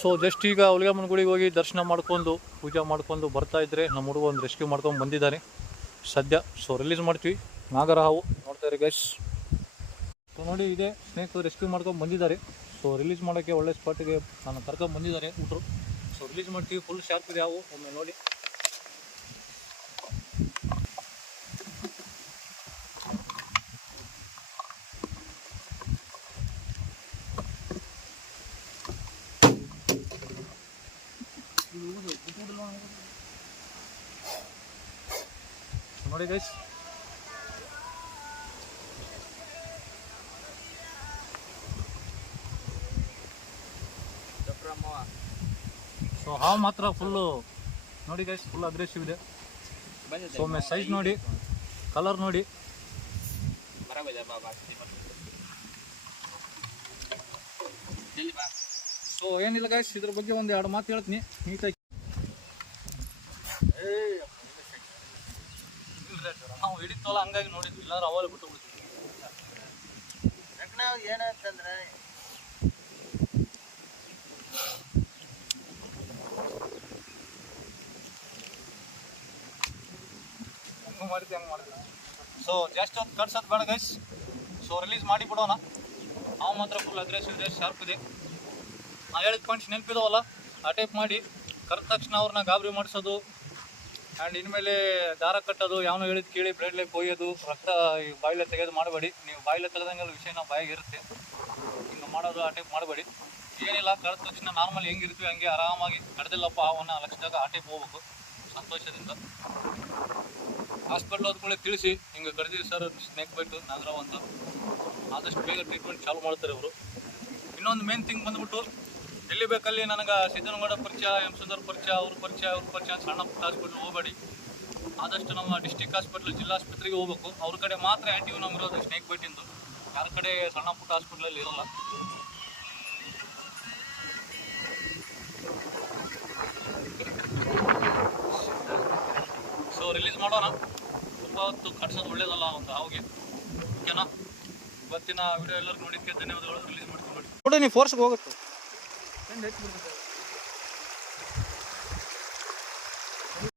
So just ಈಗ ಹುಲಿಗೆಮ್ಮನ ಗುಡಿಗೆ ಹೋಗಿ ದರ್ಶನ ಮಾಡ್ಕೊಂಡು ಪೂಜೆ ಮಾಡ್ಕೊಂಡು ಬರ್ತಾ ಇದ್ರೆ ನಮ್ಮ ಹುಡುಗ ಒಂದು ರೆಸ್ಕ್ಯೂ ಮಾಡ್ಕೊಂಡು ಬಂದಿದ್ದಾನೆ ಸದ್ಯ. ಸೊ ರಿಲೀಸ್ ಮಾಡ್ತೀವಿ ನಾಗರಹಾವು ನೋಡ್ತಾ ಇರಿ ಗೈಸ್. ಸೊ ನೋಡಿ ಇದೆ ಸ್ನೇಕ್ ರೆಸ್ಕ್ಯೂ ಮಾಡ್ಕೊಂಡು ಬಂದಿದ್ದಾರೆ. ಸೊ ರಿಲೀಸ್ ಮಾಡೋಕ್ಕೆ ಒಳ್ಳೆ ಸ್ಪಾಟಿಗೆ ನಾನು ಕರ್ಕೊಂಡು ಬಂದಿದ್ದಾರೆ ಹುಡುಗರು. ಸೊ ರಿಲೀಸ್ ಮಾಡ್ತೀವಿ. ಫುಲ್ ಶಾರ್ಪ್ ಇದೆ ಹಾವು, ಒಮ್ಮೆ ನೋಡಿ. ನೋಡಿ ಗೈಸ್, ಸೊ ಹಾವು ಮಾತ್ರ ಫುಲ್ಲು ನೋಡಿ ಗೈಸ್, ಫುಲ್ ಅಗ್ರೆಸಿವ್ ಇದೆ. ಸೊ ಒಮ್ಮೆ ಸೈಜ್ ನೋಡಿ, ಕಲರ್ ನೋಡಿ. ಸೊ ಏನಿಲ್ಲ ಗೈಸ್, ಇದ್ರ ಬಗ್ಗೆ ಒಂದು 2 ಮಾತು ಹೇಳ್ತೀನಿ ನೀಟಾಗಿ. ನಾವು ಹಿಡಿತೋಲ್ಲ ಹಂಗಾಗಿ ನೋಡಿದ್ವಿ, ಇಲ್ಲಾಂದ್ರೆ ಅವಲ್ಲಿ ಬಿಟ್ಟು ಬಿಡ್ತೀವಿ. ಏನಂತಂದ್ರೆ ಹಂಗೆ ಮಾಡಿದ್ವಿ. ಸೊ ಜಾಸ್ತಿ ಹೊತ್ತು ಕಟ್ಸೋದು ಬೇಡ ಗೈಸ್. ಸೊ ರಿಲೀಸ್ ಮಾಡಿ ಬಿಡೋಣ. ನಾವು ಮಾತ್ರ ಫುಲ್ ಅಗ್ರೆಸಿವ್ ಇದೆ, ಶಾರ್ಪ್ ಇದೆ. ನಾವು ಹೇಳಿದ ಪಾಯಿಂಟ್ಸ್ ನೆನಪಿದಾವಲ್ಲ, ಆ ಟೈಪ್ ಮಾಡಿ ಕರೆದ ತಕ್ಷಣ ಅವ್ರನ್ನ ಗಾಬರಿ ಮಾಡಿಸೋದು. ಆ್ಯಂಡ್ ಇನ್ಮೇಲೆ ದಾರ ಕಟ್ಟೋದು, ಯಾವನೋ ಹೇಳಿದ್ ಕೇಳಿ ಬ್ಲೇಡ್ಲೆ ಕೊಯ್ಯೋದು, ರಕ್ತ ಬಾಯಿಲೆ ತೆಗೆದು ಮಾಡಬೇಡಿ. ನೀವು ಬಾಯಿಲೆ ತೆಗೆದಂಗೆಲ್ಲ ವಿಷಯನ ಬಾಯಿಗೆ ಇರುತ್ತೆ, ಹಿಂಗೆ ಮಾಡೋದು ಆ ಟೈಪ್ ಮಾಡಬೇಡಿ. ಏನಿಲ್ಲ, ಕರೆದ ತಕ್ಷಣ ನಾರ್ಮಲ್ ಹೆಂಗಿರ್ತೀವಿ ಹಂಗೆ ಆರಾಮಾಗಿ ಕಡ್ದಿಲ್ಲಪ್ಪ ಅವನ್ನ ಲಕ್ಷದಾಗ ಆ ಟೈಪ್ ಹೋಗ್ಬೇಕು ಸಂತೋಷದಿಂದ. ಹಾಸ್ಪಿಟ್ಲ್ ಹೋದ್ಮೇಲೆ ತಿಳಿಸಿ ಹಿಂಗೆ ಕಡ್ದಿವಿ ಸರ್, ಸ್ನೇಕ್ ಬೈಟು ನಾಗರಾವ್ ಅಂತ. ಆದಷ್ಟು ಬೇಗ ಟ್ರೀಟ್ಮೆಂಟ್ ಚಾಲು ಮಾಡ್ತಾರೆ ಅವರು. ಇನ್ನೊಂದು ಮೇನ್ ಥಿಂಗ್ ಬಂದ್ಬಿಟ್ಟು, ಎಲ್ಲಿ ಬೇಕಲ್ಲಿ ನನಗೆ ಸಿದ್ದನಗೌಡ ಪರಿಚಯ, ಎಂ ಸುಂದರ್ ಪರಿಚಯ, ಅವ್ರ ಪರಿಚಯ ಸಣ್ಣ ಪುಟ್ಟ ಹಾಸ್ಪಿಟ್ಲ್ ಹೋಗಬೇಡಿ. ಆದಷ್ಟು ನಮ್ಮ ಡಿಸ್ಟಿಕ್ ಹಾಸ್ಪಿಟ್ಲ್, ಜಿಲ್ಲಾ ಆಸ್ಪತ್ರೆಗೆ ಹೋಗ್ಬೇಕು. ಅವ್ರ ಕಡೆ ಮಾತ್ರ ಆ್ಯಂಟಿವಿನಮ್ ಇರೋದು ಸ್ನೇಕ್ ಬೈಟಿಂದು, ಯಾರ ಕಡೆ ಸಣ್ಣ ಪುಟ್ಟ ಹಾಸ್ಪಿಟ್ಲಲ್ಲಿ ಇರೋಲ್ಲ. ಸೊ ರಿಲೀಸ್ ಮಾಡೋಣ. ತುಂಬ ಹೊತ್ತು ಕಟ್ಸೋದು ಒಳ್ಳೇದಲ್ಲ ಒಂದು ಹಾವಿಗೆ, ಓಕೆನಾ? ಇವತ್ತಿನ ವಿಡಿಯೋ ಎಲ್ಲರಿಗೂ ನೋಡಿದ್ದಕ್ಕೆ ಧನ್ಯವಾದಗಳು. ರಿಲೀಸ್ ಮಾಡ್ತೀನಿ ನೋಡಿ. ನೀವು ಫೋರ್ಸ್ಗೆ ಹೋಗುತ್ತೆ.